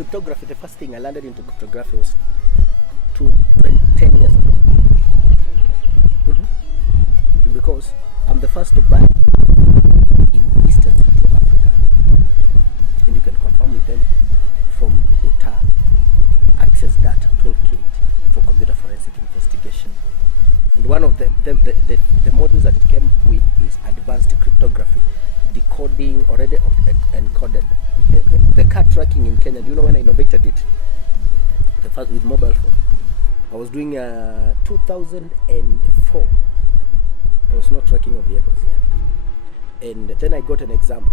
cryptography, the first thing I landed into cryptography was 10 years ago. Because I'm the first to buy in Eastern Central Africa, and you can confirm with them from UTA Access Data Toolkit for computer forensic investigation. And one of the modules that it came with is advanced cryptography, decoding already encoded. The car tracking in Kenya, do you know when I innovated it? The first with mobile phone. I was doing 2004. There was no tracking of vehicles here. And then I got an exam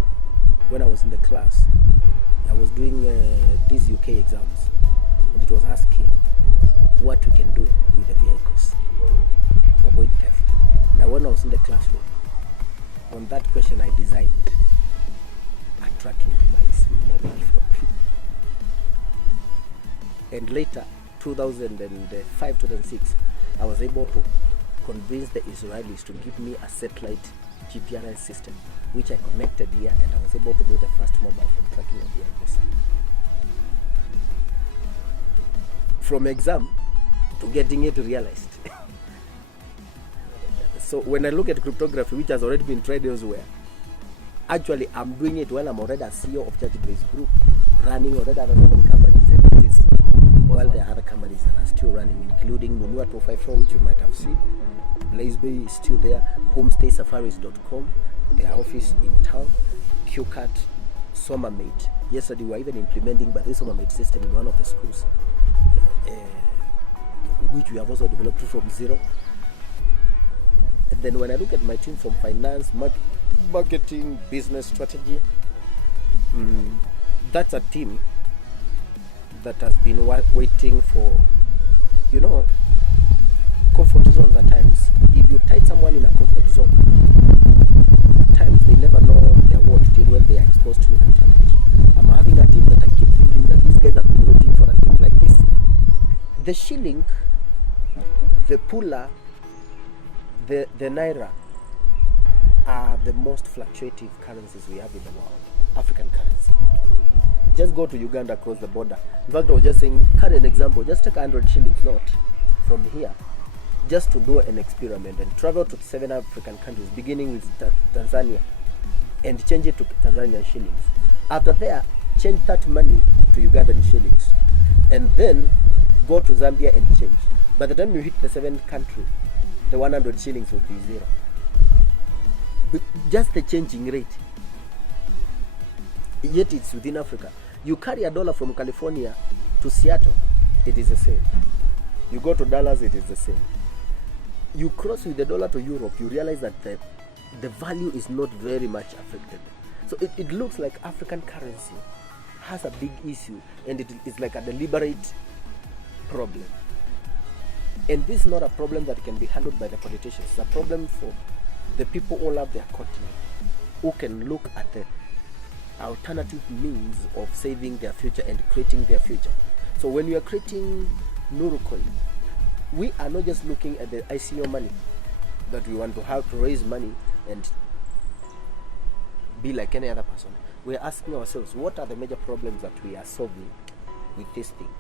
when I was in the class. I was doing these UK exams, and it was asking what we can do with the vehicles to avoid theft. Now when I was in the classroom, on that question I designed a tracking device with mobile phone. And later, 2005, 2006, I was able to convince the Israelis to give me a satellite GPS system, which I connected here, and I was able to do the first mobile phone tracking of vehicles. From exam to getting it realized. So when I look at cryptography, which has already been tried elsewhere, actually I'm doing it when I'm already a CEO of church-based group, running already other companies, and this is while there are other companies that are still running, including Muthui 254, which you might have seen. Blazebay is still there, homestaysafaris.com, their office in town, QCAT, SommerMate. Yesterday we were even implementing by this SommerMate system in one of the schools, which we have also developed from zero. And then when I look at my team from finance, marketing, business strategy, that's a team that has been waiting for, comfort zones at times. If you tie someone in a comfort zone, at times they never know their worth till when they are exposed to a challenge. I'm having a team that I keep thinking that these guys have been waiting for a thing like this. The shilling, the pula, the naira are the most fluctuative currencies we have in the world, African currency. Just go to Uganda, across the border. In fact, I was just saying, current example, just take 100 shillings note from here, just to do an experiment and travel to 7 African countries, beginning with Tanzania, and change it to Tanzanian shillings. After there, change that money to Ugandan shillings, and then go to Zambia and change. By the time you hit the 7th country, the 100 shillings will be zero. But just the changing rate. Yet it's within Africa. You carry $1 from California to Seattle, it is the same. You go to Dallas, it is the same. You cross with the dollar to Europe, you realize that the value is not very much affected. So it looks like African currency has a big issue, and it is like a deliberate problem. And this is not a problem that can be handled by the politicians. It's a problem for the people all over their continent who can look at the alternative means of saving their future and creating their future. So when we are creating NuruCoin, we are not just looking at the ICO money that we want to have to raise money and be like any other person. We are asking ourselves, what are the major problems that we are solving with this thing?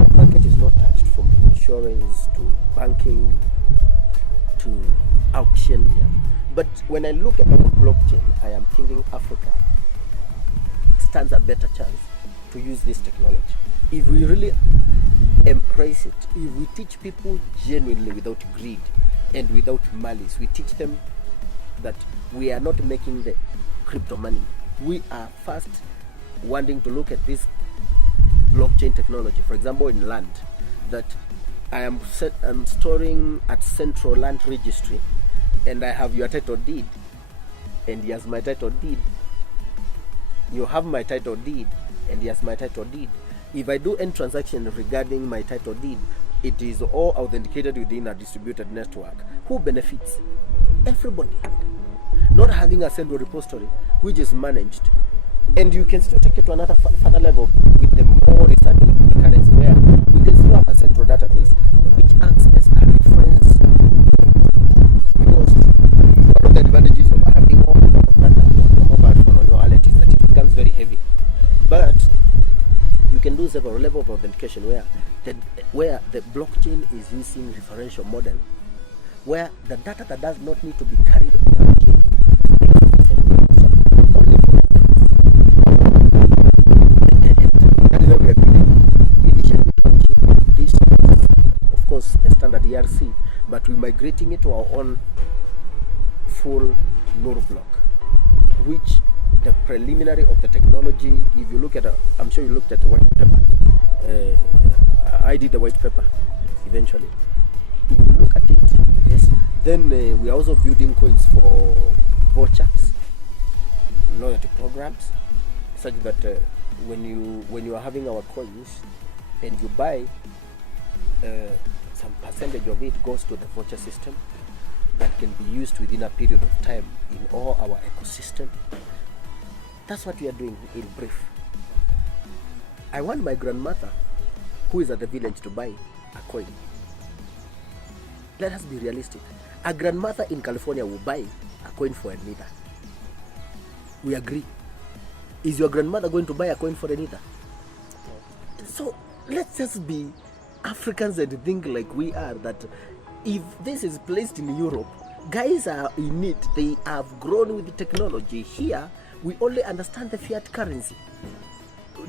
Our market is not touched, from insurance to banking to auction. But when I look at the whole blockchain, I am thinking Africa stands a better chance to use this technology. If we really embrace it, if we teach people genuinely without greed and without malice, we teach them that we are not making the crypto money. We are first wanting to look at this blockchain technology, for example, in land, that I'm storing at Central Land Registry, and I have your title deed, and he has my title deed. You have my title deed, and he has my title deed. If I do any transaction regarding my title deed, it is all authenticated within a distributed network. Who benefits? Everybody. Not having a central repository which is managed. And you can still take it to another further level with the more research in cryptocurrency, where we can still have a central database which acts as a reference. Because one of the advantages of having all of data on your mobile phone, on your wallet, is that it becomes very heavy. level of authentication where the blockchain is using referential model, where the data that does not need to be carried on the chain only for and that is what we are doing. Initially launching this, of course, the standard ERC, but we're migrating it to our own full Nuru block, which the preliminary of the technology, if you look at, I'm sure you looked at the white paper. I did the white paper eventually. If you look at it, yes, then we are also building coins for vouchers, loyalty programs, such that when you are having our coins and you buy, some percentage of it goes to the voucher system that can be used within a period of time in all our ecosystem. That's what we are doing in brief. I want my grandmother, who is at the village, to buy a coin. Let us be realistic. A grandmother in California will buy a coin for a neither. We agree. Is your grandmother going to buy a coin for a neither? So let's just be Africans and think like we are, that if this is placed in Europe, guys are in it. They have grown with the technology. Here, we only understand the fiat currency.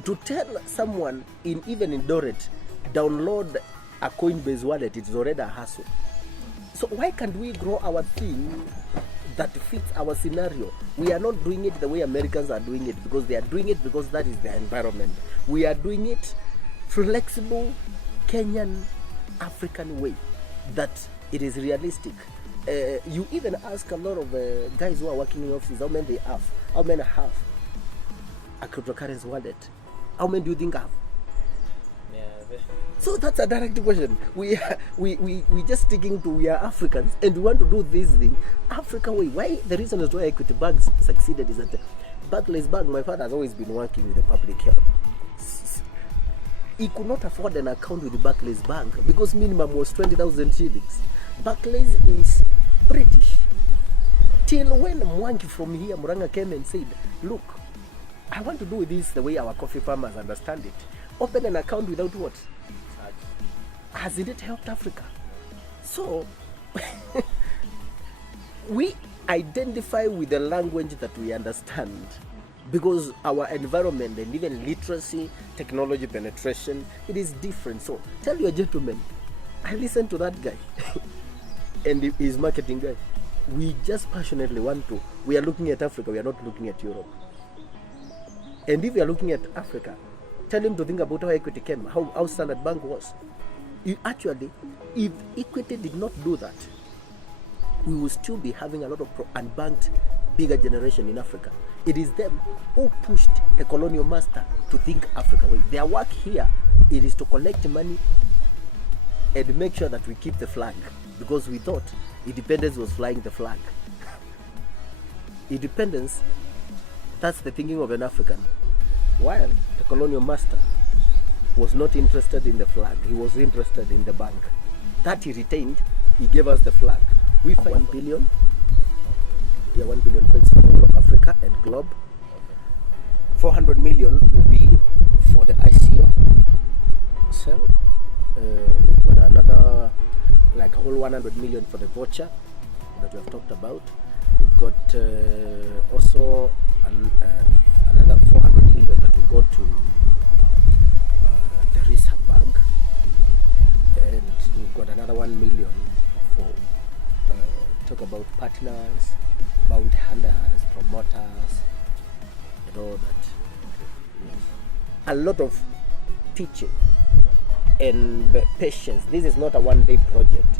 To tell someone even in Doret, download a Coinbase wallet, it's already a hassle. So why can't we grow our thing that fits our scenario? We are not doing it the way Americans are doing it, because they are doing it because that is their environment. We are doing it flexible, Kenyan, African way, that it is realistic. You even ask a lot of guys who are working in offices, how many have a cryptocurrency wallet? How many do you think have? So that's a direct question. We just sticking to, we are Africans and we want to do this thing Africa way. Why? The reason is why Equity Banks succeeded is that Barclays Bank, my father has always been working with the public health. He could not afford an account with the Barclays Bank because minimum was 20,000 shillings. Barclays is British. Till when Mwangi from here, Muranga, came and said, look, I want to do this the way our coffee farmers understand it. Open an account without what? Hasn't it helped Africa? So, we identify with the language that we understand, because our environment and even literacy, technology penetration, it is different. So, tell your gentleman, I listen to that guy and his marketing guy. We just passionately want to, we are looking at Africa, we are not looking at Europe. And if you are looking at Africa, tell him to think about how Equity came, how Standard Bank was. Actually, if Equity did not do that, we will still be having a lot of unbanked bigger generation in Africa. It is them who pushed the colonial master to think Africa way. Their work here, it is to collect money and make sure that we keep the flag, because we thought independence was flying the flag. Independence, that's the thinking of an African. While the colonial master was not interested in the flag, he was interested in the bank. That he retained, he gave us the flag. We find 1 billion. Yeah, 1 billion coins for the whole of Africa and globe. 400 million will be for the ICO cell. We've got another, like a whole 100 million for the voucher that we have talked about. We've got also another 400 million that will go to the Reserve Bank, and we've got another 1 million for talk about partners, bounty hunters, promoters, and all that. Yes. A lot of teaching and patience. This is not a one-day project.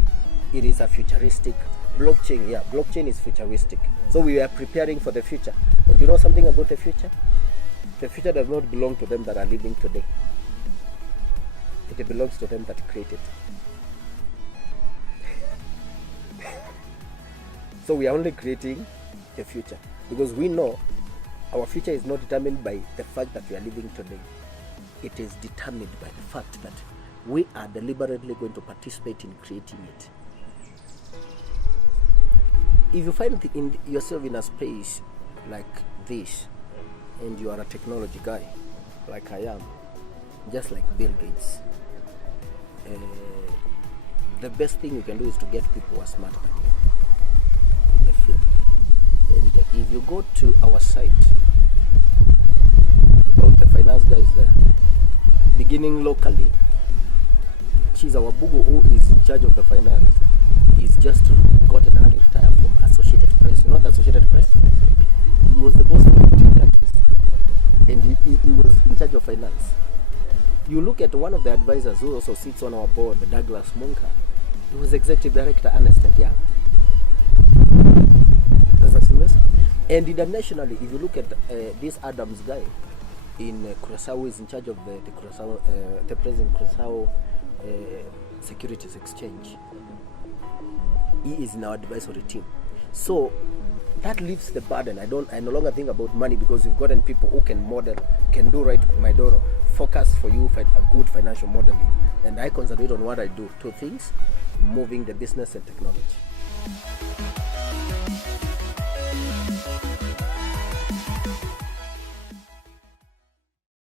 It is a futuristic blockchain. Yeah, blockchain is futuristic. So we are preparing for the future. And you know something about the future? The future does not belong to them that are living today. It belongs to them that created. So we are only creating the future, because we know our future is not determined by the fact that we are living today. It is determined by the fact that we are deliberately going to participate in creating it. If you find yourself in a space like this, and you are a technology guy, like I am, just like Bill Gates. The best thing you can do is to get people who are smarter than you in the field. And if you go to our site, about the finance guys there, beginning locally, Chiza Wabugu, who is in charge of the finance, he's just gotten a retire from Associated Press. You know the Associated Press? He was the boss for 15 countries. And he was in charge of finance. You look at one of the advisors who also sits on our board, Douglas Munka. He was executive director, Ernst & Young. That's a seamless. And internationally, if you look at this Adams guy in Curacao, who is in charge of the Curacao, the president Curacao Securities Exchange, he is in our advisory team. So that leaves the burden. I no longer think about money, because you've gotten people who can model, can do right my door, focus for you for a good financial modeling. And I concentrate on what I do, two things: moving the business and technology.